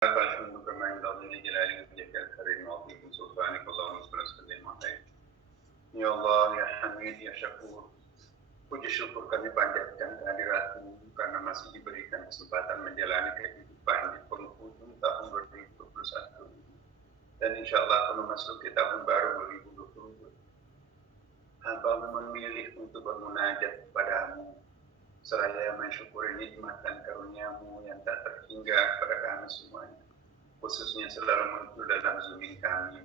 لك الحمد كما ينبغي لجلال وجهك الكريم وعظيم سلطانك اللهم صل وسلم عليه. Ya Allah, ya Hamid, ya Syakur. Puji syukur kami panjatkan kehadiratmu karena masih diberikan kesempatan menjalani kehidupan di penghujung tahun 2021. Dan insya Allah akan memasuki tahun baru 2022. Hamba memilih untuk bermunajat kepadamu, seraya mensyukuri nikmat dan karuniamu yang tak terhingga kepada kami semuanya, khususnya selalu muncul dalam zumi kami,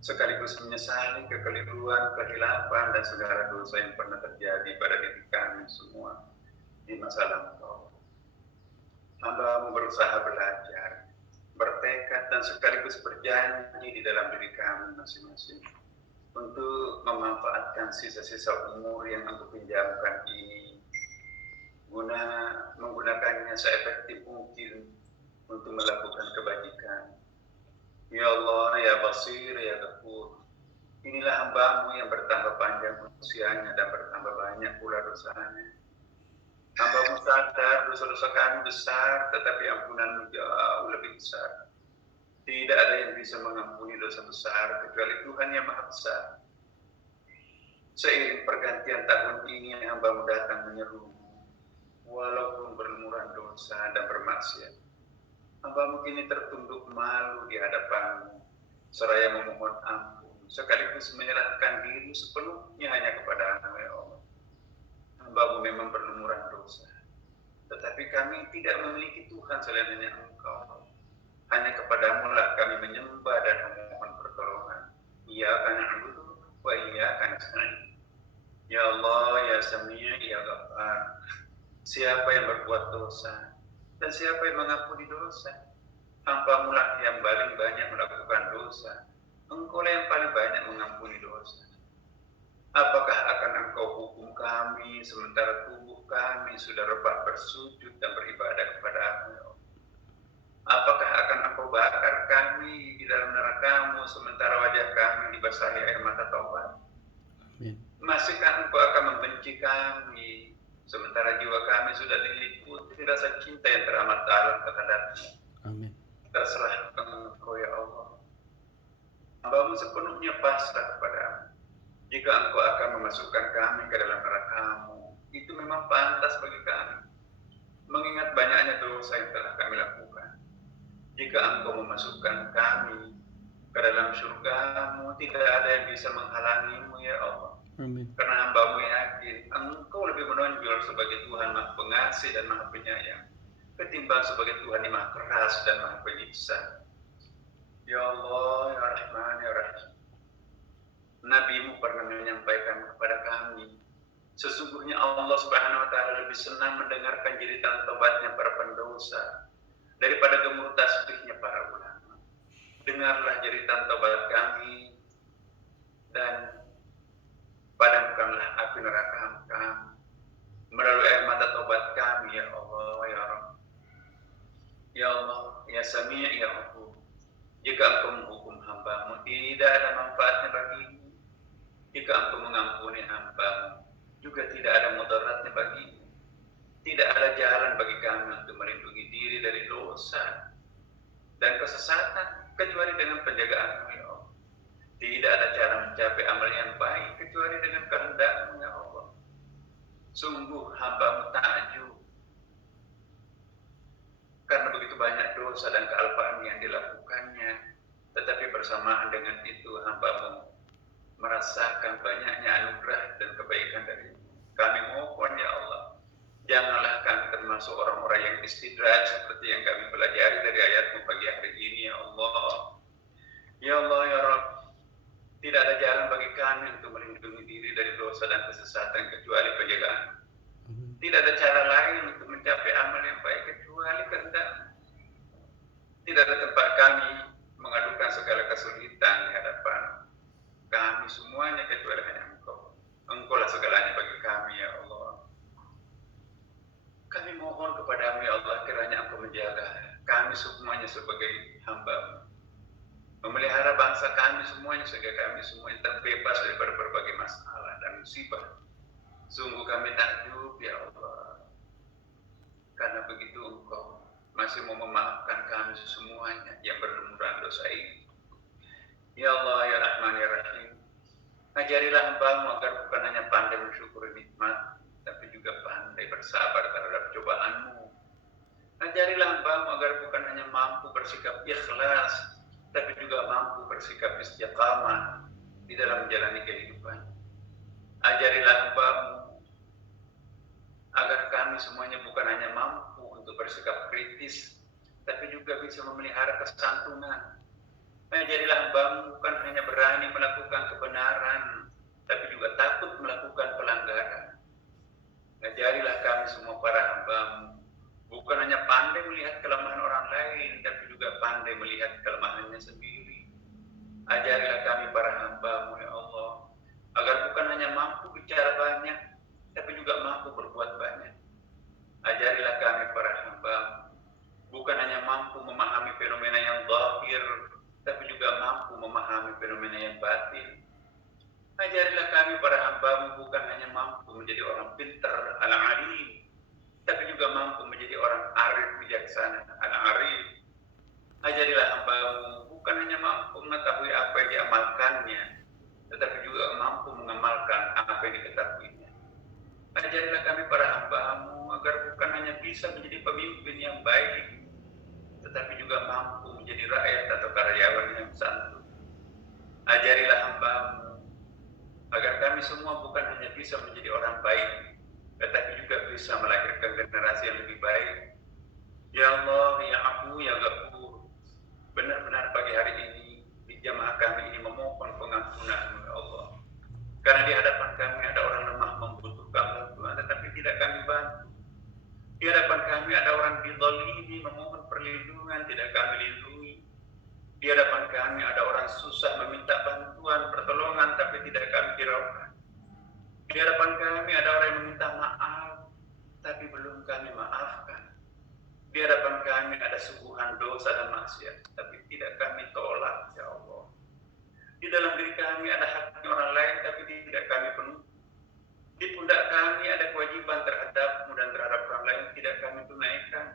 sekaligus menyesali kekeliruan, kehilapan, dan segala dosa yang pernah terjadi pada diri kami semua di masa lampau. Hamba berusaha belajar, bertekad, dan sekaligus berjanji di dalam diri kami masing-masing untuk memanfaatkan sisa-sisa umur yang Engkau pinjamkan ini guna menggunakannya seefektif mungkin untuk melakukan kebajikan. Ya Allah, ya Basir, ya Ghafur, inilah hambamu yang bertambah panjang usianya dan bertambah banyak pula dosanya. Hambamu sadar dosa-dosa kami besar, tetapi ampunanmu jauh lebih besar. Tidak ada yang bisa mengampuni dosa besar kecuali Tuhan yang Maha Besar. Seiring pergantian tahun ini hambamu datang menyerumu, walaupun berlumuran dosa dan bermaksiat. Hambamu kini tertunduk malu di hadapanmu, seraya memohon ampun, sekaligus menyerahkan diri sepenuhnya hanya kepadamu, ya Allah. Hambamu memang berlumuran dosa, tetapi kami tidak memiliki Tuhan selain hanya Engkau. Hanya kepadamu lah kami menyembah dan memohon pertolongan. Iyyaka na'budu wa iyyaka nasta'in. Ya Allah, ya Sami', ya Ghaffar. Siapa yang berbuat dosa dan siapa yang mengampuni dosa? Hamba-Mu lah yang paling banyak melakukan dosa. Engkau lah yang paling banyak mengampuni dosa. Apakah akan Engkau hukum kami sementara tubuh kami sudah rebah bersujud dan beribadah kepada-Mu, ya Allah? Apakah akan Engkau bakar kami di dalam neraka-Mu sementara wajah kami dibasahi air mata taubat? Masihkah Engkau akan membenci kami sementara jiwa kami sudah diliputi rasa cinta yang teramat dalam terhadap-Mu? Amin. Terserah Engkau, ya Allah. Hamba-Mu sepenuhnya pasrah kepada-Mu. Jika Engkau akan memasukkan kami ke dalam neraka-Mu, itu memang pantas bagi kami, mengingat banyaknya dosa yang telah kami lakukan. Jika Engkau memasukkan kami ke dalam surga-Mu, tidak ada yang bisa menghalangi-Mu, ya Allah. Amin. Karena hamba-Mu yakin Engkau lebih menonjol sebagai Tuhan Maha Pengasih dan Maha Penyayang ketimbang sebagai Tuhan yang Maha Keras dan Maha Penyiksa. Ya Allah, ya Rahman, ya Rahim. Nabi-Mu pernah menyampaikan kepada kami, sesungguhnya Allah Subhanahu wa Ta'ala lebih senang mendengarkan jeritan tobatnya para pendosa daripada gemuruh tasbihnya para ulama. Dengarlah jeritan tobat kami dan padamkanlah api neraka kami melalui air mata tobat kami, ya Allah, ya Rabb. Ya Allah, ya Sami', ya Ghafur. Jika Engkau menghukum hamba-Mu, tidak ada manfaatnya bagimu. Jika Engkau mengampuni hamba-Mu, juga tidak ada mudaratnya bagimu. Tidak ada jalan bagi kami untuk melindungi diri dari dosa dan kesesatan kecuali dengan penjagaan-Mu, ya Allah. Tidak ada cara mencapai amal yang baik kecuali dengan kehendak-Mu, ya Allah. Sungguh hamba-Mu takjub karena begitu banyak dosa dan kealpaan yang dilakukannya, tetapi bersamaan dengan itu hamba-Mu merasakan banyaknya anugerah dan kebaikan dari-Mu. Kami mohon, ya Allah, janganlah kami termasuk orang-orang yang istidraj seperti yang kami pelajari dari ayat-Mu pagi hari ini, ya Allah. Ya Allah, ya Rabb, tidak ada jalan bagi kami untuk melindungi diri dari dosa dan kesesatan kecuali penjagaan. Tidak ada cara lain untuk mencapai amal yang baik kecuali kehendak. Tidak ada tempat kami mengadukan segala kesulitan di hadapan kami semuanya kecuali hanya Engkau. Engkau lah segalanya bagi kami, ya Allah. Kami mohon kepada-Mu, ya Allah, kiranya Engkau menjaga kami semuanya sebagai hamba-Mu, memelihara bangsa kami semuanya sehingga kami semuanya terbebas daripada berbagai masalah dan musibah. Sungguh kami takjub, ya Allah, karena begitu Engkau masih mau memaafkan kami semuanya yang berlumuran dosa ini. Ya Allah, ya Rahman, ya Rahim, ajarilah hamba-Mu agar bukan hanya pandai mensyukuri nikmat, tapi juga pandai bersabar terhadap cobaan-Mu. Ajarilah hamba-Mu agar bukan hanya mampu bersikap ikhlas, tapi juga mampu bersikap istiqamah di dalam menjalani kehidupan. Ajarilah hamba-Mu agar kami semuanya bukan hanya mampu untuk bersikap kritis, tapi juga bisa memelihara kesantunan. Ajarilah hamba-Mu bukan hanya berani melakukan kebenaran, tapi juga takut melakukan pelanggaran. Ajarilah kami semua para hamba-Mu bukan hanya pandai melihat kelemahan orang lain, tapi juga pandai melihat kelemahannya sendiri. Ajarilah kami para hamba-Mu, ya Allah, agar bukan hanya mampu bicara banyak, tapi juga mampu berbuat banyak. Ajarilah kami para hamba-Mu bukan hanya mampu memahami fenomena yang zahir, tapi juga mampu memahami fenomena yang batin. Ajarilah kami para hamba-Mu bukan hanya mampu menjadi orang pintar, al-alim, tapi juga mampu menjadi orang arif bijaksana, al-arif. Ajarilah hamba-Mu bukan hanya mampu mengetahui apa yang diamalkannya, tetapi juga mampu mengamalkan apa yang diketahuinya. Ajarilah kami para hamba-Mu agar bukan hanya bisa menjadi pemimpin yang baik, tetapi juga mampu menjadi rakyat atau karyawan yang santun. Ajarilah hamba-Mu agar kami semua bukan hanya bisa menjadi orang baik, tetapi juga bisa melahirkan generasi yang lebih baik. Ya Allah, ya Afu, ya Ghafur, benar-benar pagi hari ini di jamaah kami ini memohon pengampunan-Mu, ya Allah. Karena di hadapan kami ada orang lemah membutuhkan bantuan, tetapi tidak kami bantu. Di hadapan kami ada orang dizalimi memohon perlindungan, tidak kami lindungi. Di hadapan kami ada orang susah meminta bantuan, pertolongan, tapi tidak kami hiraukan. Di hadapan kami ada orang yang meminta maaf, tapi belum kami maafkan. Di hadapan kami ada suguhan dosa dan maksiat, tapi tidak kami tolak, ya Allah. Di dalam diri kami ada haknya orang lain, tapi tidak kami penuhi. Di pundak kami ada kewajiban terhadap-Mu dan terhadap orang lain, tidak kami tunaikan.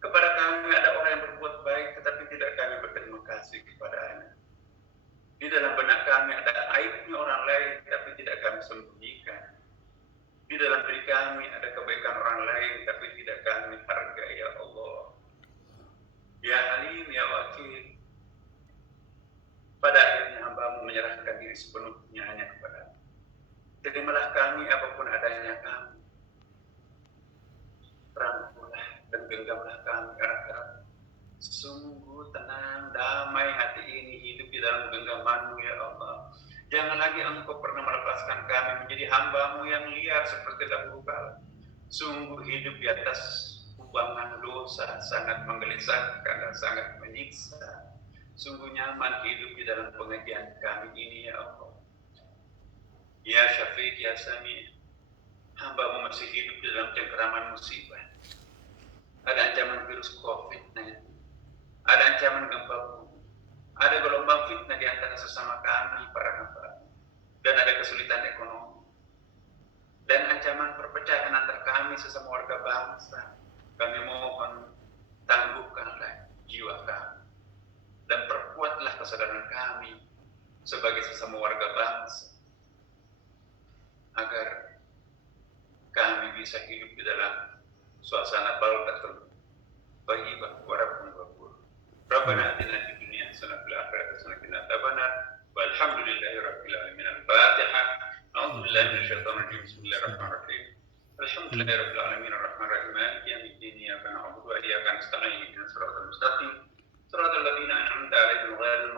Kepada kami ada orang yang berbuat baik, tetapi tidak kami berterima kasih kepadanya. Di dalam benak kami ada aibnya orang lain, tapi tidak kami sembunyikan. Di dalam diri kami ada kebaikan orang lain, tapi tidak kami hargai, ya Allah. Ya Halim, ya Wakil, pada akhirnya hamba-Mu menyerahkan diri sepenuhnya hanya kepada-Mu. Terimalah kami apapun adanya kami. Rangkulah dan genggamlah kami arah-arah. Sungguh tenang, damai hati ini hidup di dalam genggaman-Mu, ya Allah. Jangan lagi Engkau pernah melepaskan kami menjadi hamba-Mu yang liar seperti dahulu kala. Sungguh hidup di atas kubangan dosa sangat menggelisahkan dan sangat menyiksa. Sungguh nyaman hidup di dalam pengajian kami ini, ya Allah. Ya Syafiq, ya Sami, hamba-Mu masih hidup di dalam cengkeraman musibah. Ada ancaman virus COVID-19, ada ancaman gempa bumi, ada gelombang fitnah di antara sesama kami para hamba, dan ada kesulitan ekonomi, dan ancaman perpecahan antar kami sesama warga bangsa. Kami mohon tangguhkanlah jiwa kami, dan perkuatlah kesadaran kami sebagai sesama warga bangsa, agar kami bisa hidup di dalam suasana baldatul thayyibah wa rabbun ghafur. Rabbana atina fid dunya hasanah wa fil akhirati hasanah wa qina adzabannar. Walhamdulillahi rabbil alamin. Al-Fatihah. A'udzu billahi minasyaitonir rajim. Bismillahirrahmanirrahim. Alhamdulillahi rabbil alamin arrahmanir rahim maliki yaumiddin. Iyyaka na'budu wa iyyaka nasta'in. Ihdinas siratal mustaqim. Siratal ladzina an'amta 'alaihim ghairil